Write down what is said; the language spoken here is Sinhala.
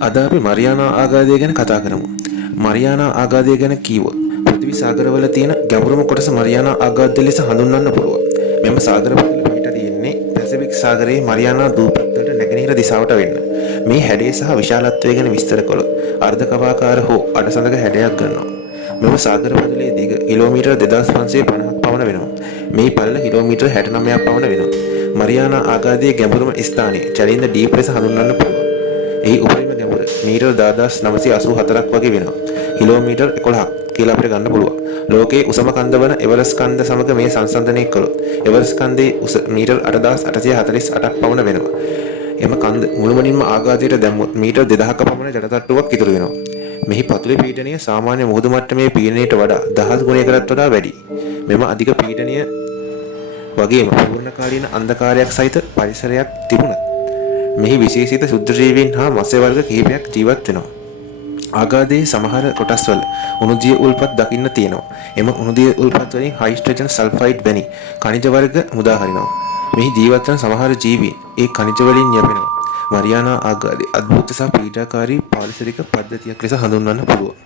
අද අපි මරියානා ආගාධය ගැන කතා කරමු. මරියානා ආගාධය ගැන කීවොත් පෘථිවි සාගරවල තියෙන ගැඹුරුම කොටස මරියානා ආගාධය ලෙස හඳුන්වන්න පුළුවන්. මෙම සාගර පතුල පිට තියෙන්නේ පැසිෆික් සාගරයේ මරියානා දූපතට නැගෙනහිර දිශාවට වෙන්න. මේ හැඩය සහ විශාලත්වය ගැන විස්තර කළොත් අර්ධකවාකාර හෝ අඩසඳක හැඩයක් ගන්නවා. මෙම සාගර පතුලේ දිග කිලෝමීටර් 2550ක් පමණ වෙනවා. මේ පළල කිලෝමීටර් 69ක් පමණ වෙනවා. මරියානා ආගාධයේ ගැඹුරුම ස්ථානයේ චැලින් ද ඩීප් ලෙස හඳුන්වන්න පුළුවන්. එහි උපරිම ගැඹුර මීටර් 10984ක් වගේ වෙනවා. කිලෝමීටර් 11ක් කියලා අපිට ගන්න පුළුවන්. ලෝකයේ උසම කන්ද වන එවරස් කන්ද සමග මේ සංසන්දනය කළොත් එවරස් කන්දේ උස මීටර් 8848ක් පමණ වෙනවා. එම කන්ද මුළුමනින්ම ආගාධයට දැම්මොත් මීටර් 2000ක පමණ ජලතට්ටුවක් ඉතුරු වෙනවා. මෙහි පතුලේ පීඩනය සාමාන්‍ය මුහුදු මට්ටමේ පීඩනයට වඩා 10 ගුණයකටත් වඩා වැඩි. මෙම අධික පීඩනය වගේම පූර්ණකාලීන අන්ධකාරයක් සහිත පරිසරයක් තිබුණත් මෙහි විශේෂිත ශුද්ධ ජීවීන් හා මත්ස්‍ය වර්ග කිහිපයක් ජීවත් වෙනවා. ආගාධයේ සමහර කොටස්වල උණුදිය උල්පත් දකින්න තියෙනවා. එම උණුදිය උල්පත් වලින් හයිඩ්‍රජන් සල්ෆයිඩ් වැනි ඛනිජ වර්ග මුදා හරිනවා. මෙහි ජීවත් වන සමහර ජීවීන් ඒ ඛනිජ වලින් යැපෙනවා. මරියානා ආගාධය අద్භූත සහ පීඩාකාරී පාරිසරික පද්ධතියක් ලෙස හඳුන්වන්න පුළුවන්.